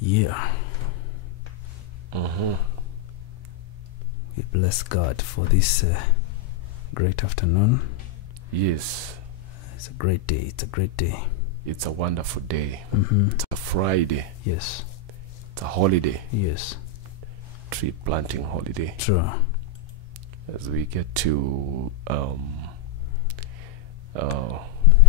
Yeah. We bless God for this great afternoon. Yes. It's a great day. It's a great day. It's a wonderful day. It's a Friday. Yes. It's a holiday. Yes. Tree planting holiday. True. As we get to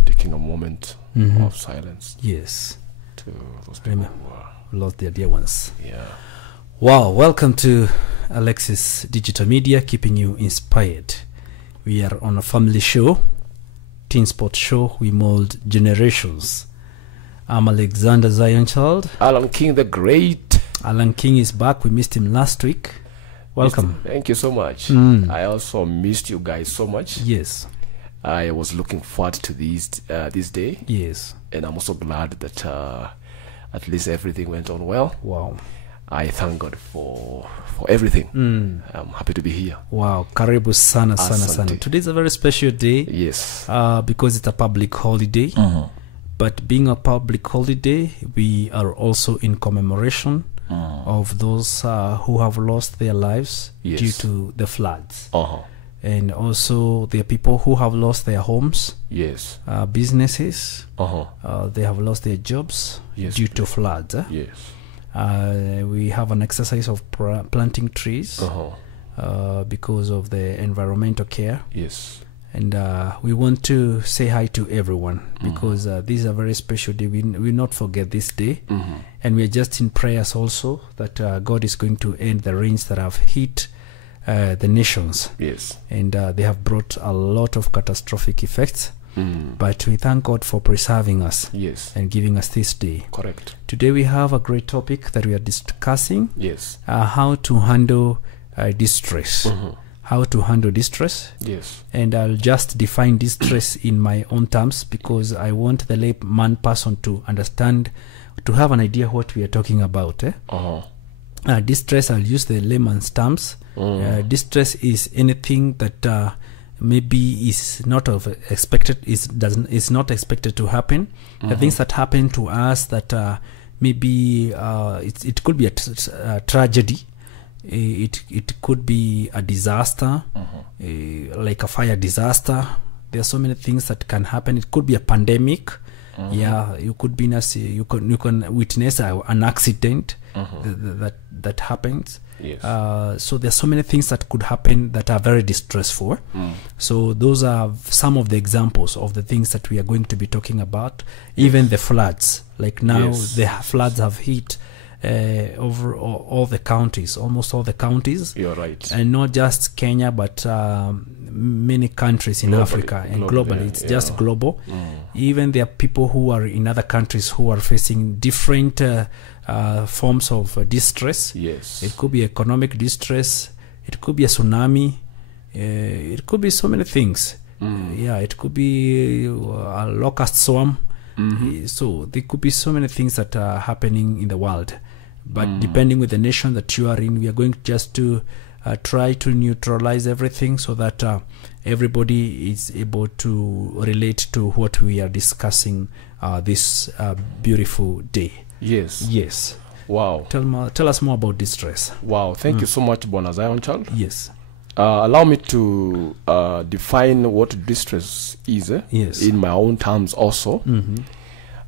taking a moment of silence Yes. to those people who Lost their dear ones. yeah. Wow. Welcome to Alexis Digital Media, keeping you inspired. We are on a family show, teen sport show. We mold generations. I'm Alexander Zion Child. Allan King the Great. Allan King is back. We missed him last week. Welcome. Thank you so much. I also missed you guys so much. Yes. I was looking forward to this day. Yes. And I'm also glad that at least everything went on well. Wow. I thank God for everything. I'm happy to be here. Wow. Karibu sana sana sana. Asante. Today's a very special day. Yes. Because it's a public holiday. But being a public holiday, we are also in commemoration of those who have lost their lives due to the floods. And also there are people who have lost their homes, Yes. businesses. They have lost their jobs due to floods. Yes. We have an exercise of planting trees because of the environmental care. Yes. And we want to say hi to everyone because this is a very special day. We will not forget this day. And we are just in prayers also that God is going to end the rains that have hit the nations. Yes. And they have brought a lot of catastrophic effects. But we thank God for preserving us Yes. and giving us this day. Correct. Today we have a great topic that we are discussing. Yes. How to handle distress. How to handle distress. Yes. And I'll just define distress in my own terms because I want the layman person to understand, to have an idea what we are talking about. Distress, I'll use the layman's terms. Distress is anything that maybe is not expected, is not expected to happen. The things that happen to us that maybe it could be a tragedy. It could be a disaster, like a fire disaster. There are so many things that can happen. It could be a pandemic. You could be you can witness an accident that happens. Yes. So there are so many things that could happen that are very distressful. So those are some of the examples of the things that we are going to be talking about. Even the floods, like now the floods have hit over all the counties, almost all the counties. You're right. And not just Kenya, but many countries in Africa and globally. It's just global. Even there are people who are in other countries who are facing different forms of distress. Yes. It could be economic distress. It could be a tsunami. It could be so many things. It could be a locust swarm. So there could be so many things that are happening in the world. But depending with the nation that you are in, we are going just to try to neutralize everything so that everybody is able to relate to what we are discussing this beautiful day. Yes. Yes. Wow. Tell us more about distress. Wow. Thank you so much, Bona Zion Child. Yes. Allow me to define what distress is in my own terms also.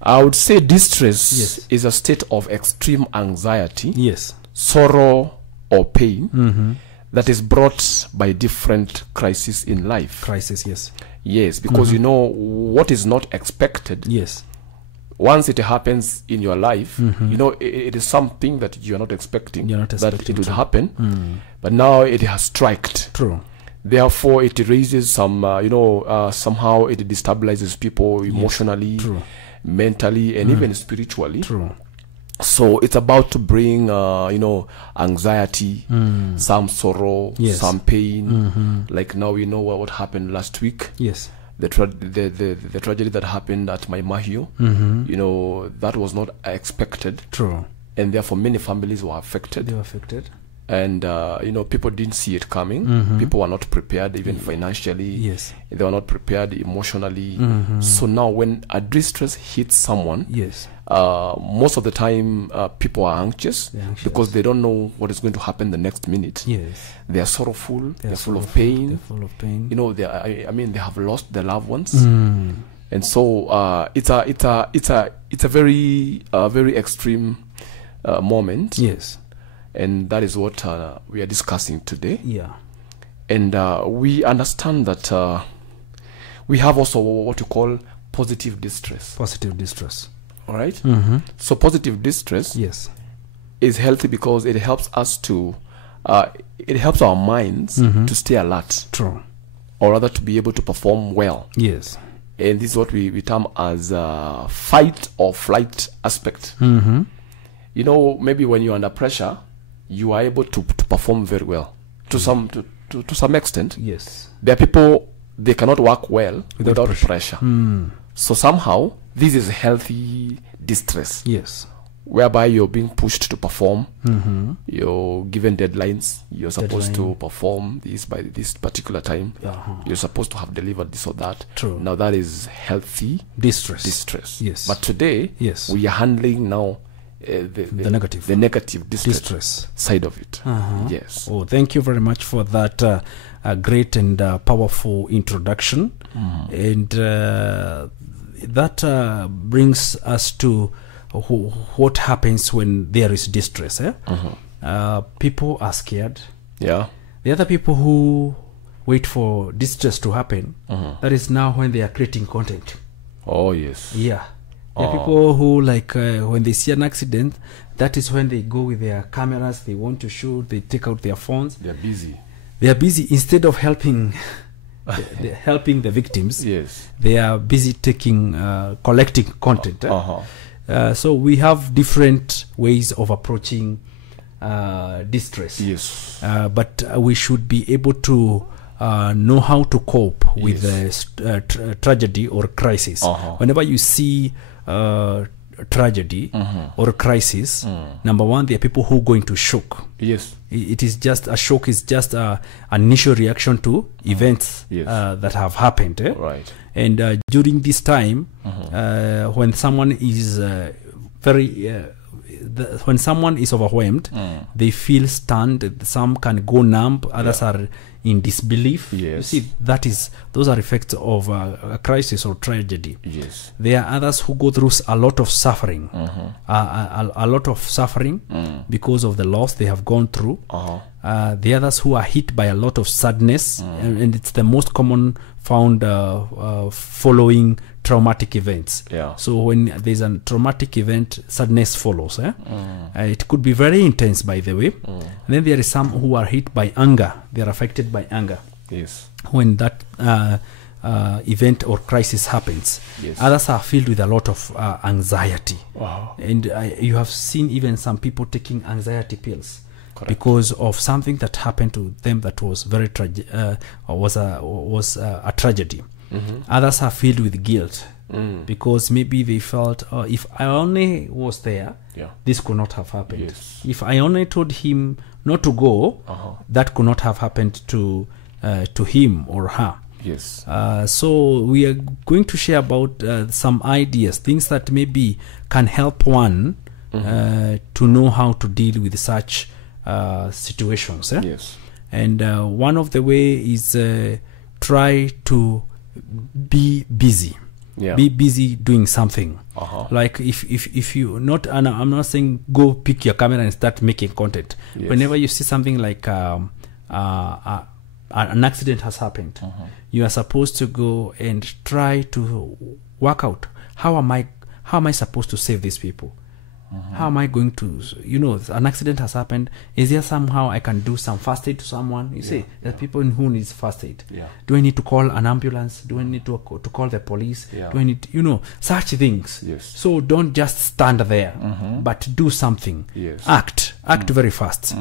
I would say distress is a state of extreme anxiety, sorrow or pain that is brought by different crises in life. Yes, because you know what is not expected. Once it happens in your life, you know it is something that you are not expecting, that it would happen, but now it has striked. Therefore, it raises some, somehow it destabilizes people emotionally, mentally, and even spiritually. So it's about to bring, anxiety, some sorrow, some pain. Like now we know what happened last week. The tragedy that happened at my Mahio, you know, that was not expected. And therefore many families were affected. And people didn't see it coming. People were not prepared, even financially. Yes. They were not prepared emotionally. So now when a distress hits someone, yes, most of the time people are anxious because they don't know what is going to happen the next minute. Yes. They are sorrowful. They're full of pain. They're full of pain. They have lost their loved ones. And so it's a very very extreme moment. Yes. And that is what we are discussing today. Yeah. And we understand that we have also what you call positive distress. Positive distress. All right? So positive distress, yes, is healthy because it helps us to, it helps our minds to stay alert. True. Or rather to be able to perform well. Yes. And this is what we term as fight or flight aspect. Maybe when you're under pressure, you are able to perform very well to some extent. Yes. There are people, they cannot work well without pressure. So somehow this is healthy distress. Yes. Whereby you're being pushed to perform. You're given deadlines. You're supposed to perform this by this particular time. You're supposed to have delivered this or that. True. Now that is healthy distress. Yes. But today, yes, we are handling now the negative distress side of it. Yes. Oh, thank you very much for that great and powerful introduction. And that brings us to what happens when there is distress. People are scared. Yeah. The other people who wait for distress to happen, that is now when they are creating content. Oh, yes. Yeah. There are people who, like, when they see an accident, that is when they go with their cameras, they want to shoot, they take out their phones. They're busy. They are busy. Instead of helping helping the victims, yes, they are busy collecting content. So we have different ways of approaching distress. Yes. But we should be able to know how to cope with tragedy or crisis. Whenever you see tragedy or crisis, number one, there are people who are going to shock. Yes. It is just a shock is just an initial reaction to events that have happened. Right. And during this time, when someone is when someone is overwhelmed, they feel stunned. Some can go numb. Others are in disbelief. Yes. You see, those are effects of a crisis or tragedy. Yes. There are others who go through a lot of suffering, a lot of suffering because of the loss they have gone through. The others who are hit by a lot of sadness, and it's the most common found following traumatic events. Yeah. So when there's a traumatic event, sadness follows. It could be very intense, by the way. And then there is some who are hit by anger. They are affected by anger. Yes. When that event or crisis happens. Yes. Others are filled with a lot of anxiety. Wow. And you have seen even some people taking anxiety pills. Correct. Because of something that happened to them that was very was a tragedy. Others are filled with guilt because maybe they felt, if I only was there, this could not have happened. Yes. If I only told him not to go, that could not have happened to him or her. Yes. So we are going to share about some ideas, things that maybe can help one to know how to deal with such situations. Yes. And one of the way is try to be busy. Be busy doing something. Like if you not, and I'm not saying go pick your camera and start making content. Yes. Whenever you see something like an accident has happened, you are supposed to go and try to work out how am I supposed to save these people. How am I going to, an accident has happened. Is there somehow I can do some first aid to someone? You see, there are people who need first aid. Do I need to call an ambulance? Do I need to call the police? Do I need, such things. Yes. So don't just stand there, but do something. Yes. Act very fast.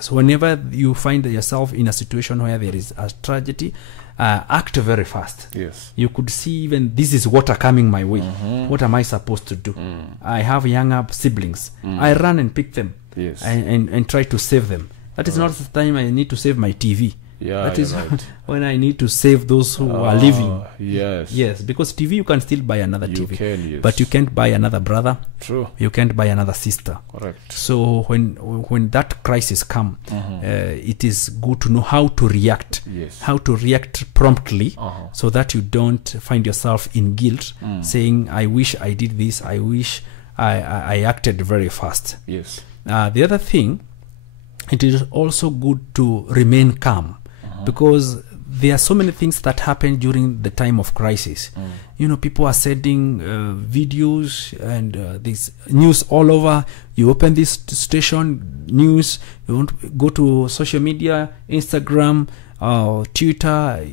So whenever you find yourself in a situation where there is a tragedy, act very fast. Yes. You could see even this is water coming my way. What am I supposed to do? I have younger siblings. I run and pick them. Yes. And try to save them. That is not the time I need to save my TV. Yeah, that is right. when I need to save those who are living. Yes. Yes, because TV you can still buy another TV. Can, yes. But you can't buy another brother. True. You can't buy another sister. Correct. So when that crisis come, it is good to know how to react. Yes. How to react promptly, so that you don't find yourself in guilt, saying, I wish I did this, I wish I acted very fast. Yes. The other thing, it is also good to remain calm, because there are so many things that happen during the time of crisis. People are sending videos and this news all over. You open this station news, you want to go to social media, Instagram, Twitter,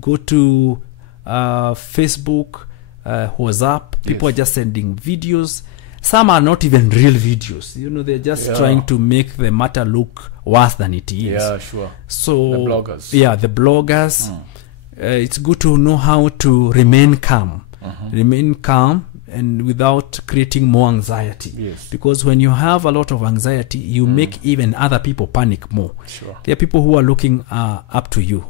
go to Facebook, WhatsApp. People are just sending videos. Some are not even real videos. They're just trying to make the matter look worse than it is. Yeah, sure. So the bloggers. Yeah, the bloggers. It's good to know how to remain calm. Remain calm and without creating more anxiety. Yes. Because when you have a lot of anxiety, you make even other people panic more. Sure. There are people who are looking up to you.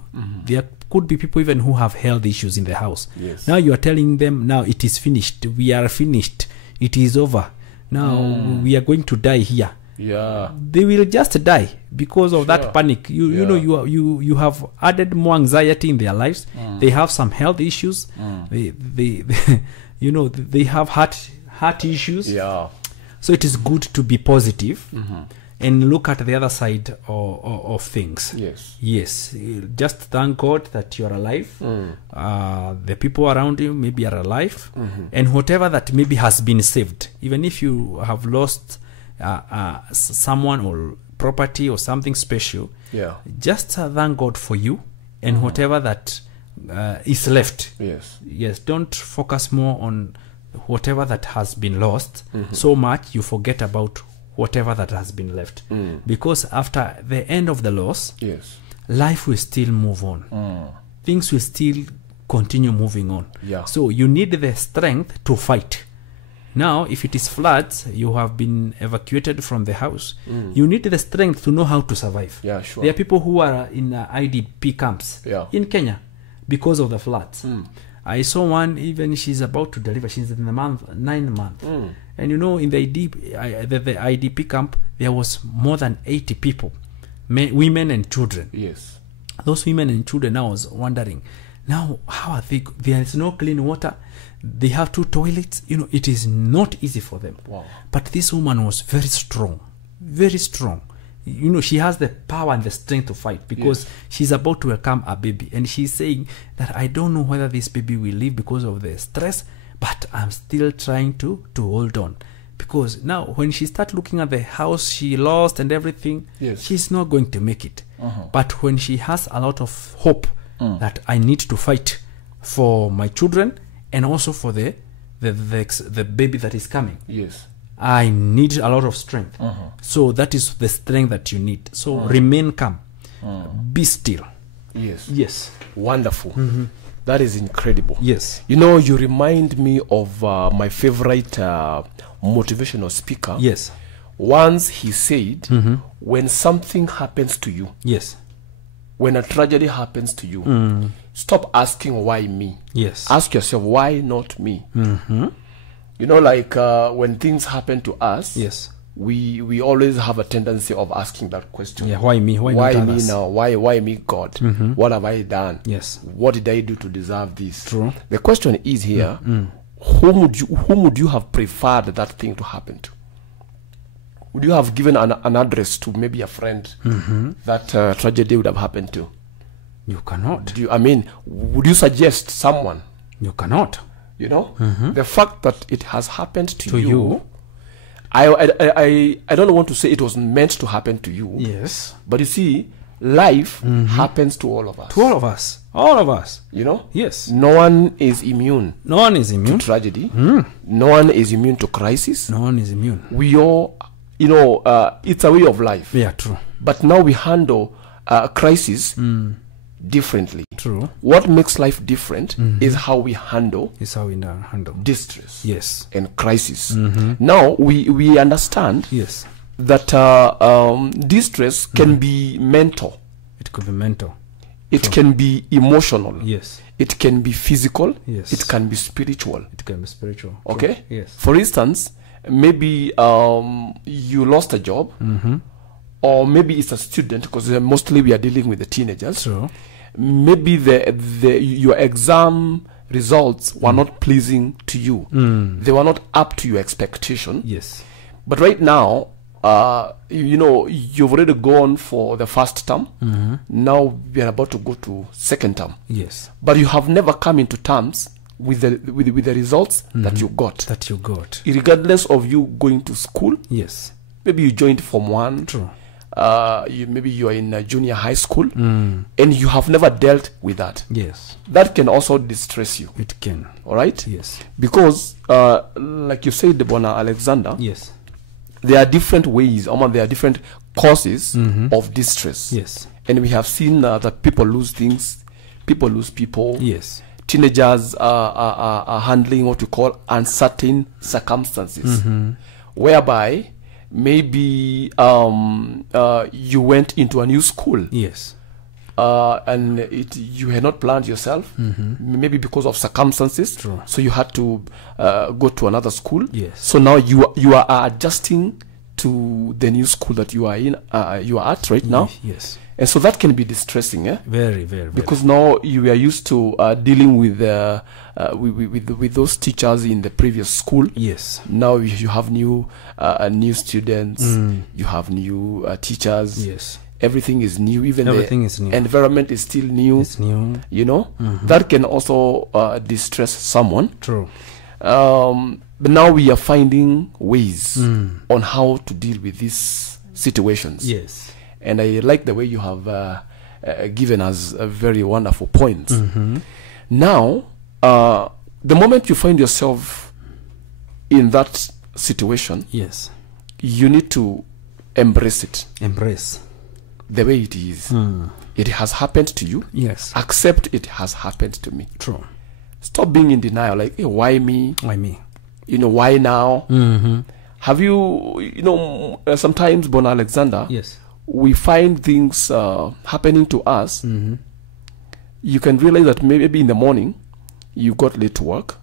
There could be people even who have health issues in the house. Yes. Now you are telling them, now it is finished. We are finished. It is over. Now we are going to die here. Yeah. They will just die because of that panic. You have added more anxiety in their lives. They have some health issues. They have heart issues. Yeah. So it is good to be positive and look at the other side of things. Yes. Yes. Just thank God that you are alive. The people around you maybe are alive. And whatever that maybe has been saved, even if you have lost someone or property or something special, just thank God for you and whatever that is left. Yes. Don't focus more on whatever that has been lost so much you forget about whatever that has been left, because after the end of the loss, life will still move on. Things will still continue moving on. So you need the strength to fight. Now if it is floods, you have been evacuated from the house, you need the strength to know how to survive. There are people who are in IDP camps in Kenya because of the floods. I saw one, even she's about to deliver, she's in the 9th month. And in the IDP camp, there was more than 80 people, women and children. Yes. Those women and children, I was wondering, now how are they? There is no clean water. They have 2 toilets. It is not easy for them. Wow. But this woman was very strong, very strong. She has the power and the strength to fight, because she's about to welcome a baby, and she's saying that I don't know whether this baby will live because of the stress, but I'm still trying to hold on, because now when she starts looking at the house she lost and everything, she's not going to make it. But when she has a lot of hope that I need to fight for my children and also for the baby that is coming, I need a lot of strength. So that is the strength that you need. So remain calm. Be still. Yes. Wonderful. That is incredible. Yes. You remind me of my favorite motivational speaker. Yes. Once he said, when something happens to you, when a tragedy happens to you, stop asking why me. Ask yourself, why not me? Like when things happen to us, we always have a tendency of asking that question. Why me? Why me now? Why me, God? What have I done? What did I do to deserve this? True. The question is here, whom would you have preferred that thing to happen to? Would you have given an address to maybe a friend that tragedy would have happened to? You cannot. Would you suggest someone? You cannot. The fact that it has happened to you, I don't want to say it was meant to happen to you. Yes. But you see, life happens to all of us. To all of us. All of us. Yes. No one is immune. No one is immune to tragedy. No one is immune to crisis. No one is immune. We all, it's a way of life. Yeah, true. But now we handle crisis differently. True. What makes life different is how we handle distress. Yes. And crisis. Now we understand that distress can be mental. It could be mental. It can be emotional. Yes. It can be physical. Yes. It can be spiritual. It can be spiritual. Okay. True. Yes. For instance, maybe you lost a job, or maybe it's a student, because mostly we are dealing with the teenagers. True. Maybe your exam results were not pleasing to you. They were not up to your expectation. Yes. But right now, you know, you've already gone for the first term. Now we are about to go to second term. Yes. But you have never come into terms with the results that you got. That you got. Regardless of you going to school. Yes. Maybe you joined Form 1. True. Maybe you are in a junior high school, and you have never dealt with that. Yes. That can also distress you. It can. All right? Yes. Because, like you said, Bona Alexander, yes, there are different ways, there are different causes of distress. Yes. And we have seen that people lose things, people lose people. Yes. Teenagers are handling what we call uncertain circumstances, whereby maybe you went into a new school. Yes. And you had not planned yourself, maybe because of circumstances. True. So you had to go to another school. Yes. So now you are adjusting to the new school that you are in, you are at right now. Yes. And so that can be distressing, Very, very. Because now you are used to dealing with those teachers in the previous school. Yes. Now you have new students. You have new teachers. Yes. Everything is new. Even everything is new. Environment is still new. It's new. You know, that can also distress someone. True. But now we are finding ways on how to deal with these situations. Yes. And I like the way you have given us a very wonderful point. Now, the moment you find yourself in that situation, yes, you need to embrace it. Embrace the way it is. It has happened to you. Yes. Accept it has happened to me. True. Stop being in denial, like, hey, why me? Why me? You know, why now? Have you, sometimes, Bona Alexander, yes, we find things happening to us. You can realize that maybe in the morning you got late to work.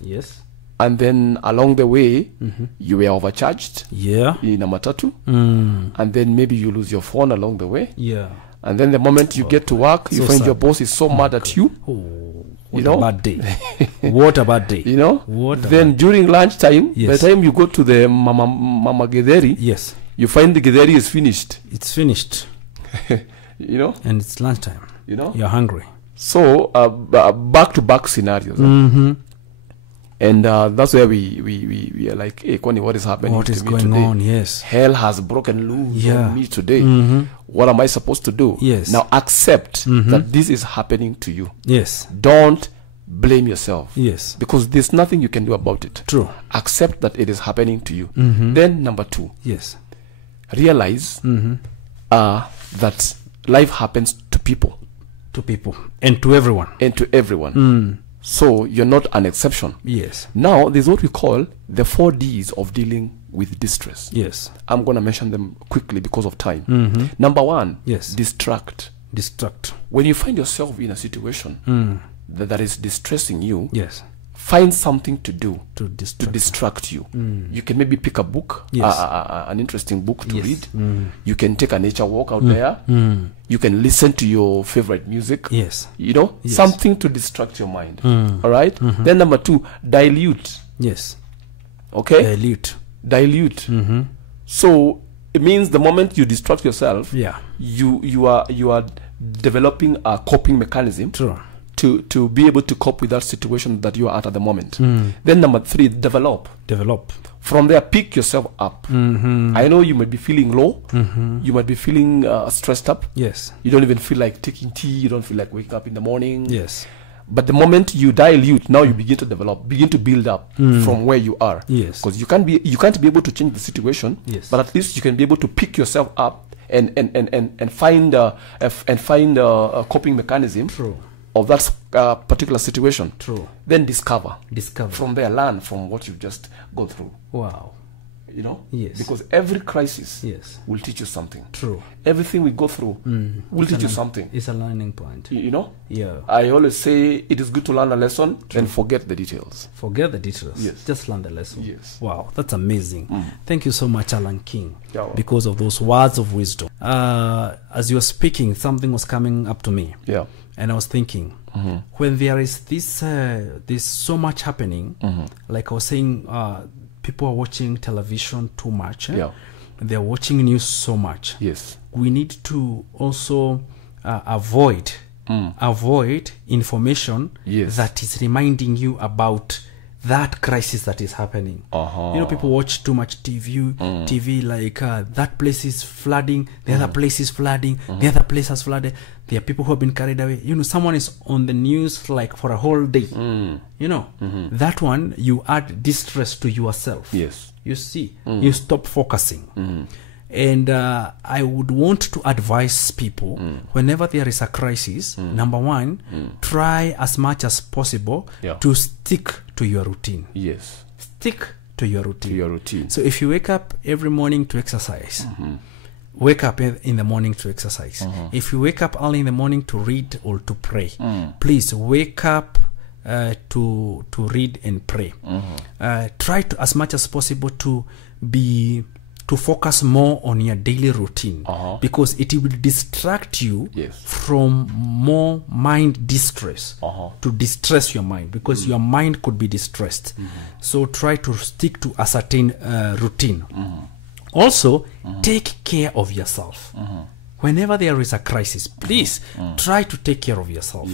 Yes. And then along the way you were overcharged. Yeah. In a matatu. And then maybe you lose your phone along the way. Yeah. And then the moment you get to work, you find your boss is so mad at you. What a bad day. What a bad day. You know? Then during lunchtime, by the time you go to the Mama Githeri, yes, you find the Githeri is finished. It's finished. You know? And it's lunchtime. You know? You're hungry. So, back-to-back scenarios. And that's where we are like, hey, Connie, what is happening to me today? What is going on? Yes. Hell has broken loose on me today. What am I supposed to do? Yes. Now accept that this is happening to you. Yes. Don't blame yourself. Yes. Because there's nothing you can do about it. True. Accept that it is happening to you. Then number 2. Yes. Realize that life happens to people. To people. And to everyone. And to everyone. So you're not an exception. Yes. Now there's what we call the 4 Ds of dealing with distress. Yes. I'm going to mention them quickly because of time. Number 1, yes, distract. Distract. When you find yourself in a situation that is distressing you, yes, find something to do to distract you. You can maybe pick a book, yes, an interesting book to yes, read. You can take a nature walk out there. You can listen to your favorite music. Yes. You know, yes, something to distract your mind. All right? Then number 2, dilute. Yes. Okay? Dilute. So it means the moment you distract yourself, yeah, you are developing a coping mechanism. True. To be able to cope with that situation that you are at the moment. Then number 3, develop. From there, pick yourself up. I know you might be feeling low. You might be feeling stressed up. Yes. You don't even feel like taking tea. You don't feel like waking up in the morning. Yes. But the moment you dilute, now you begin to develop, begin to build up from where you are. Yes. Because you can't be able to change the situation. Yes. But at least you can be able to pick yourself up and find a coping mechanism. True. Of that particular situation. True. Then discover. Discover. From there, learn from what you've just gone through. Wow. You know? Yes. Because every crisis yes. will teach you something. True. Everything we go through will teach you something. It's a learning point. You know? Yeah. I always say it is good to learn a lesson, then forget the details. Forget the details. Yes. Just learn the lesson. Yes. Wow, that's amazing. Thank you so much, Allan King, Yeah. because of those words of wisdom. As you were speaking, something was coming up to me. Yeah. And I was thinking, when there is this, there's so much happening, like I was saying, people are watching television too much. Yeah. They're watching news so much. Yes. We need to also avoid information Yes. that is reminding you about that crisis that is happening. You know, people watch too much TV, like that place is flooding, the other place is flooding, the other place has flooded. There are people who have been carried away. You know, someone is on the news like for a whole day. You know, that one, you add distress to yourself. Yes. You see, you stop focusing. And I would want to advise people, whenever there is a crisis, number one, try as much as possible to stick to your routine. Yes. Stick to your routine. To your routine. So if you wake up every morning to exercise, wake up in the morning to exercise. If you wake up early in the morning to read or to pray, please wake up to read and pray. Try to, as much as possible, to focus more on your daily routine, because it will distract you from more mind distress, to distress your mind, because your mind could be distressed. So try to stick to a certain routine. Also, take care of yourself. Whenever there is a crisis, please try to take care of yourself.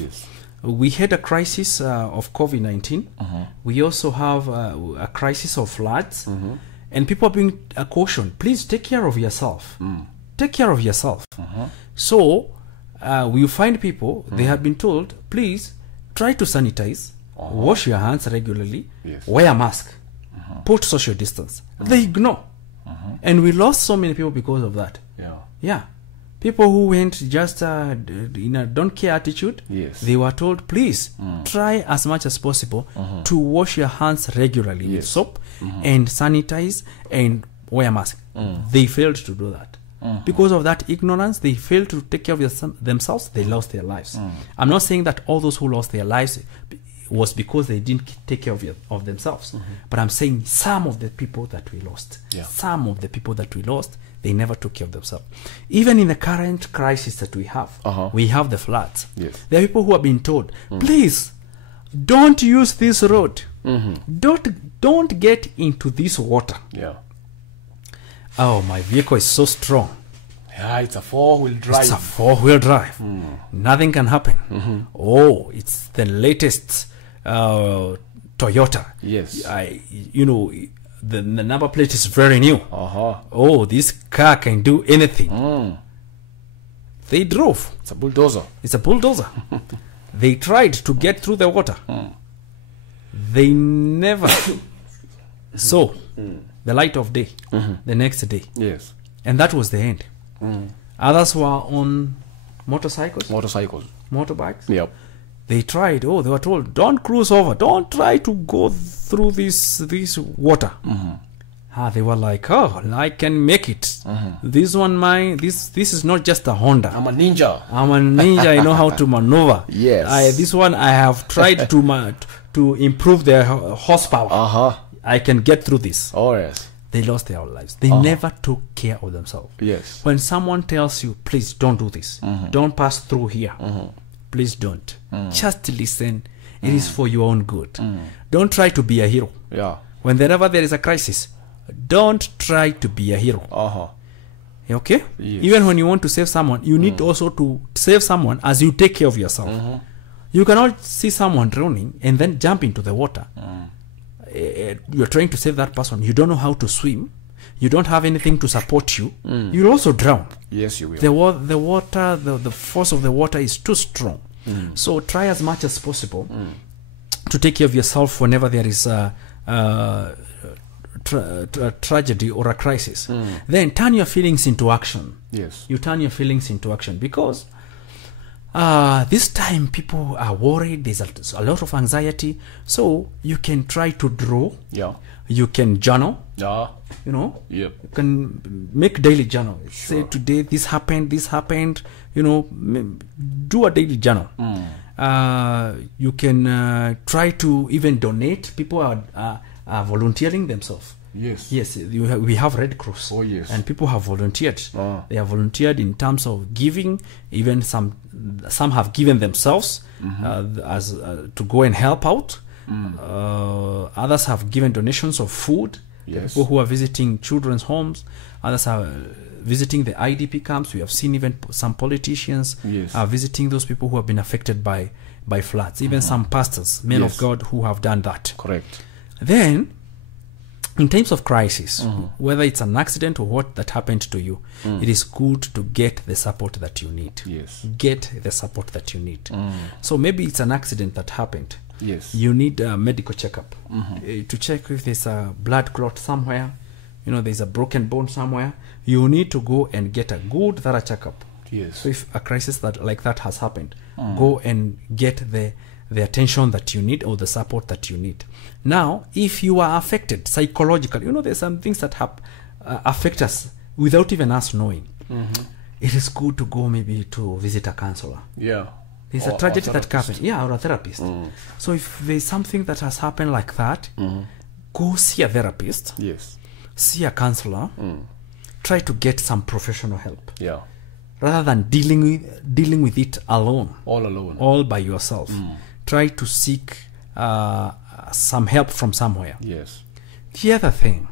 We had a crisis of COVID-19. We also have a crisis of floods. And people are being cautioned, please take care of yourself. Take care of yourself. So we find people, they have been told, please try to sanitize, wash your hands regularly, wear a mask, put social distance. They ignore. And we lost so many people because of that. Yeah. People who went just in a don't care attitude, they were told, please try as much as possible to wash your hands regularly with soap and sanitize and wear a mask. They failed to do that. Because of that ignorance, they failed to take care of themselves, they lost their lives. I'm not saying that all those who lost their lives was because they didn't take care of themselves. But I'm saying some of the people that we lost, they never took care of themselves. Even in the current crisis that we have the floods. There are people who have been told, please don't use this road. Don't get into this water. Oh, my vehicle is so strong. It's a four-wheel drive. It's a four-wheel drive. Nothing can happen. Oh, it's the latest Toyota. You know, the number plate is very new. Oh, this car can do anything. They drove. It's a bulldozer. It's a bulldozer. They tried to get through the water. They never saw the light of day the next day. And that was the end. Others were on motorcycles. Motorbikes. They tried. Oh, they were told, don't cruise over. Don't try to go through this water. They were like, oh, I can make it. This one, this is not just a Honda. I'm a ninja. I know how to maneuver. This one, I have tried to improve their horsepower. I can get through this. They lost their lives. They never took care of themselves. When someone tells you, please don't do this, don't pass through here, please don't. Just listen. It is for your own good. Don't try to be a hero. Whenever there is a crisis, don't try to be a hero. Okay? Even when you want to save someone, you need also to save someone as you take care of yourself. You cannot see someone drowning and then jump into the water. You're trying to save that person. You don't know how to swim. You don't have anything to support you. You'll also drown. Yes, you will. The water, the force of the water is too strong. So try as much as possible to take care of yourself whenever there is a tragedy or a crisis. Then turn your feelings into action. You turn your feelings into action, because This time people are worried. There's a lot of anxiety. So you can try to draw. Yeah. You can journal. Yeah. You know. Yep. You can make daily journal. Sure. Say today this happened. You know, do a daily journal. You can try to even donate. People are volunteering themselves. Yes. Yes, we have Red Cross. Oh, yes. And people have volunteered. They have volunteered in terms of giving. Even some have given themselves as to go and help out. Others have given donations of food. Yes. People who are visiting children's homes. Others are visiting the IDP camps. We have seen even some politicians are visiting those people who have been affected by floods. Even some pastors, men of God, who have done that. Correct. Then, in times of crisis, whether it's an accident or what that happened to you, it is good to get the support that you need. Yes. Get the support that you need. So maybe it's an accident that happened. Yes. You need a medical checkup to check if there's a blood clot somewhere. You know, there's a broken bone somewhere. You need to go and get a good thorough checkup. Yes. So if a crisis like that has happened, go and get the attention that you need or the support that you need. Now, if you are affected psychologically, you know, there's some things that affect us without even us knowing. It is good to go maybe to visit a counselor. Yeah. There's a tragedy that happened. Yeah, or a therapist. So if there's something that has happened like that, go see a therapist. Yes. See a counselor. Try to get some professional help. Yeah. Rather than dealing with it alone. All alone. All by yourself. Try to seek some help from somewhere. Yes. The other thing,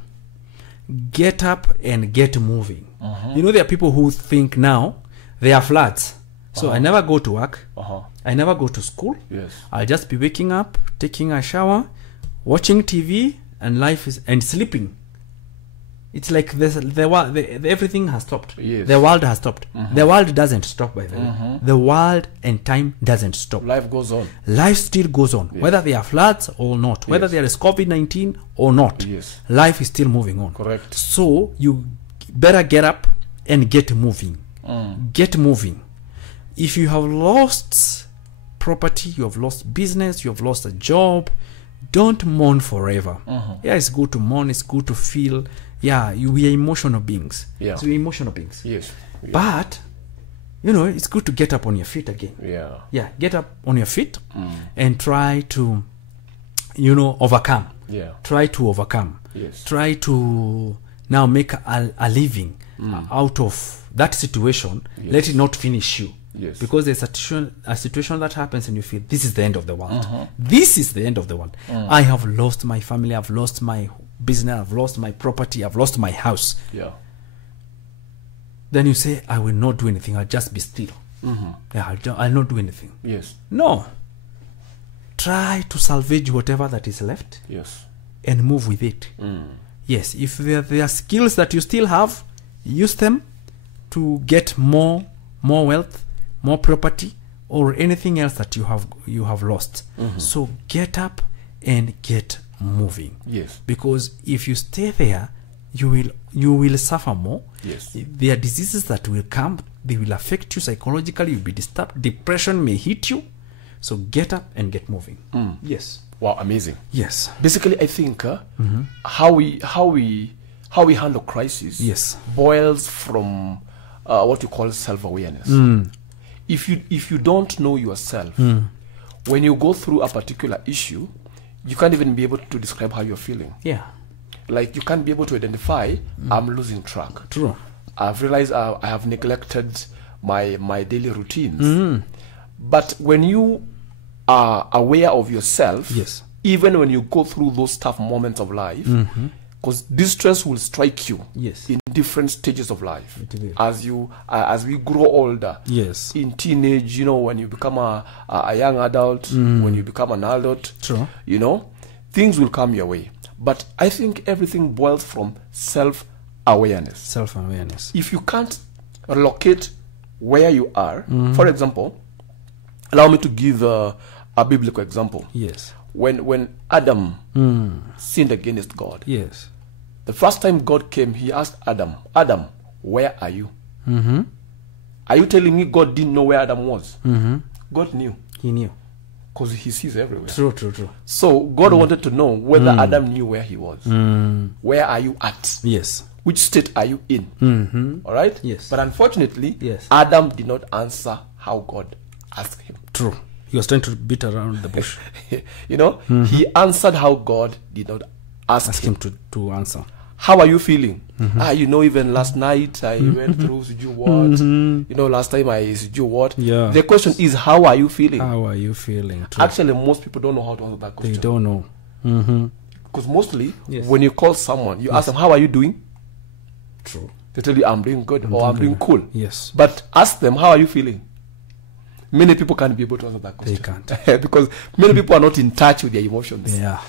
get up and get moving. You know, there are people who think now they are floods. So I never go to work. I never go to school. Yes. I'll just be waking up, taking a shower, watching TV, and sleeping. It's like everything has stopped. Yes. The world has stopped. The world doesn't stop, by the way. The world and time doesn't stop. Life goes on. Life still goes on. Yes. Whether there are floods or not. Whether there is COVID-19 or not. Yes. Life is still moving on. Correct. So you better get up and get moving. Get moving. If you have lost property, you have lost business, you have lost a job, don't mourn forever. Yeah, it's good to mourn. It's good to feel. Yeah, we are emotional beings. Yeah. So we're emotional beings. Yes. Yeah. But, you know, it's good to get up on your feet again. Yeah. Yeah, get up on your feet and try to, you know, overcome. Yeah. Try to overcome. Yes. Try to now make a living out of that situation. Yes. Let it not finish you. Yes. Because there's a situation that happens and you feel this is the end of the world. This is the end of the world. I have lost my family. I've lost my business. I've lost my property. I've lost my house. Yeah. Then you say, I will not do anything. I'll just be still. Yeah, I'll not do anything. Yes. No. Try to salvage whatever that is left. Yes. And move with it. Yes. If there are skills that you still have, use them to get more wealth, more property, or anything else that you have lost. So get up and get moving. Yes. Because if you stay there, you will suffer more. Yes. There are diseases that will come. They will affect you psychologically. You'll be disturbed. Depression may hit you. So get up and get moving. Yes. Wow, amazing. Yes. Basically, I think how we handle crisis boils from what you call self-awareness. If you don't know yourself, when you go through a particular issue, you can't even be able to describe how you're feeling. Yeah. Like you can't be able to identify, I'm losing track. True. I've realized I have neglected my daily routines. But when you are aware of yourself, even when you go through those tough moments of life, because distress will strike you in different stages of life. As we grow older, in teenage, you know, when you become a young adult, when you become an adult, you know, things will come your way. But I think everything boils from self-awareness. Self-awareness. If you can't locate where you are, for example, allow me to give a biblical example. Yes. When Adam sinned against God, the first time God came, he asked Adam, where are you? Are you telling me God didn't know where Adam was? God knew. He knew. Because he sees everywhere. True. So God wanted to know whether Adam knew where he was. Where are you at? Yes. Which state are you in? All right? Yes. But unfortunately, yes, Adam did not answer how God asked him. True. He was trying to beat around the bush. You know, he answered how God did not ask him to answer. How are you feeling? You know, even last night I went through what? You know, last time I what? Yeah. The question is, how are you feeling? How are you feeling? True. Actually, most people don't know how to answer that question. They don't know. Because mostly, yes, when you call someone, you ask them, how are you doing? True. They tell you, I'm doing good, or I'm doing cool. Yes. But ask them, how are you feeling? Many people can't be able to answer that question. They can't. Because many people are not in touch with their emotions. Yeah.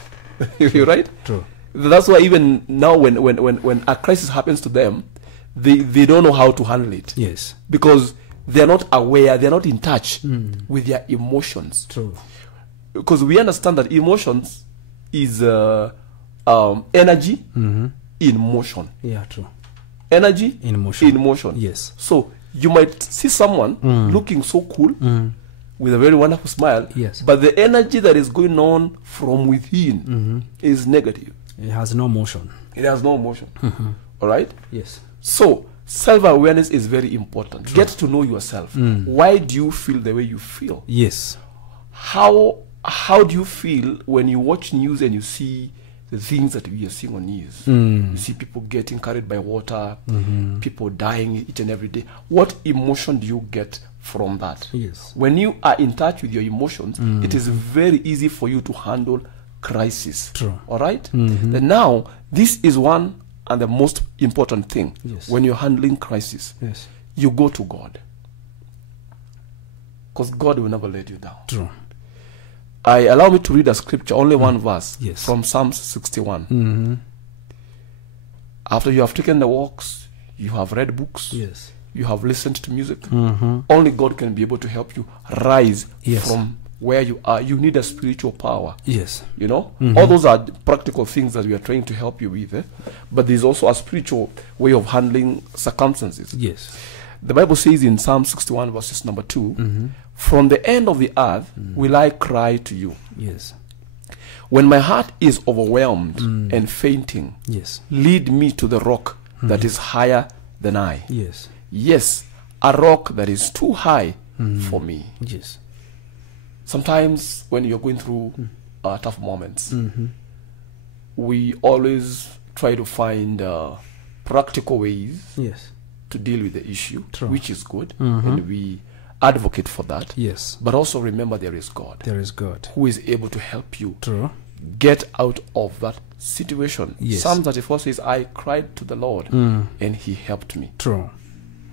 You're right? True. That's why even now when a crisis happens to them, they don't know how to handle it. Yes. Because they're not aware, they're not in touch with their emotions. True. Because we understand that emotions is energy in motion. Yeah, true. Energy in motion. In motion. Yes. So you might see someone looking so cool with a very wonderful smile. Yes. But the energy that is going on from within is negative. It has no motion. It has no motion. All right? Yes. So self-awareness is very important. True. Get to know yourself. Why do you feel the way you feel? Yes. How do you feel when you watch news and you see the things that we are seeing on news? You see people getting carried by water, people dying each and every day. What emotion do you get from that? Yes. When you are in touch with your emotions, it is very easy for you to handle crisis. True. All right? Then now, this is one and the most important thing. Yes. When you're handling crisis. Yes. You go to God. Because God will never let you down. True. Allow me to read a scripture, only one verse, yes, from Psalms 61. After you have taken the walks, you have read books, yes, you have listened to music, only God can be able to help you rise from where you are. You need a spiritual power. Yes. You know? All those are practical things that we are trying to help you with. But there's also a spiritual way of handling circumstances. Yes. The Bible says in Psalm 61 verses number 2, from the end of the earth will I cry to you. Yes. When my heart is overwhelmed and fainting, yes, lead me to the rock that is higher than I. Yes. Yes, a rock that is too high for me. Yes. Sometimes when you're going through tough moments, we always try to find practical ways, yes, to deal with the issue. True. Which is good, and we advocate for that. Yes. But also remember there is God. There is God who is able to help you. True. Get out of that situation. Yes. Psalm 34 says, I cried to the Lord and he helped me. True.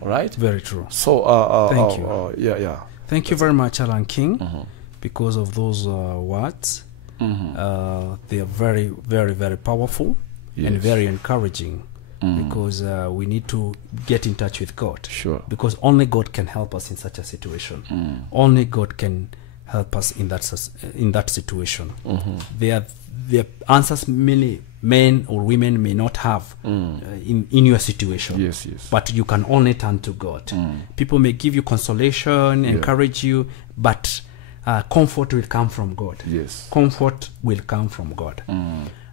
All right? Very true. So, thank you. Yeah. Thank you very much, Allan King, because of those words. They are very, very, very powerful and very encouraging. Because we need to get in touch with God. Sure. Because only God can help us in such a situation. Only God can help us in that situation. There are answers many men or women may not have in your situation. Yes, yes. But you can only turn to God. People may give you consolation, encourage you, but comfort will come from God. Yes. Comfort will come from God.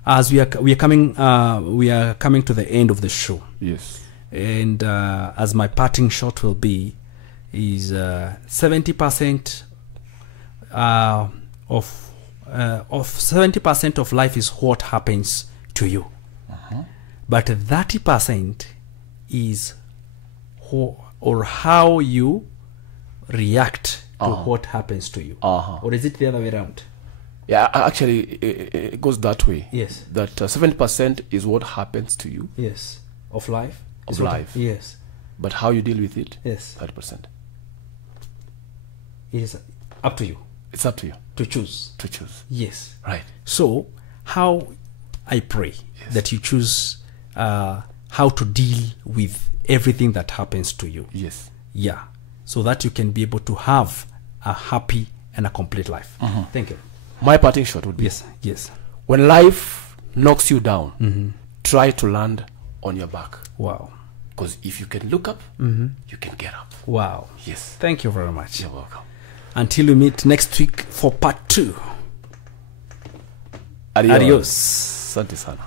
As we are coming to the end of the show. Yes. And as my parting shot will be, is 70% of 70% of life is what happens to you, but 30% is how you react to what happens to you. Or is it the other way around? Yeah, actually, it goes that way. Yes. That 70% is what happens to you. Yes. Of life. Of life. Yes. But how you deal with it. Yes. 30%. It is up to you. It's up to you to choose. To choose. Yes. Right. So, how I pray that you choose how to deal with everything that happens to you. Yes. Yeah. So that you can be able to have a happy and a complete life. Thank you. My parting shot would be, yes. When life knocks you down, try to land on your back. Wow. Because if you can look up, you can get up. Wow. Yes. Thank you very much. You're welcome. Until we meet next week for part 2. Adios. Adios. Asante sana.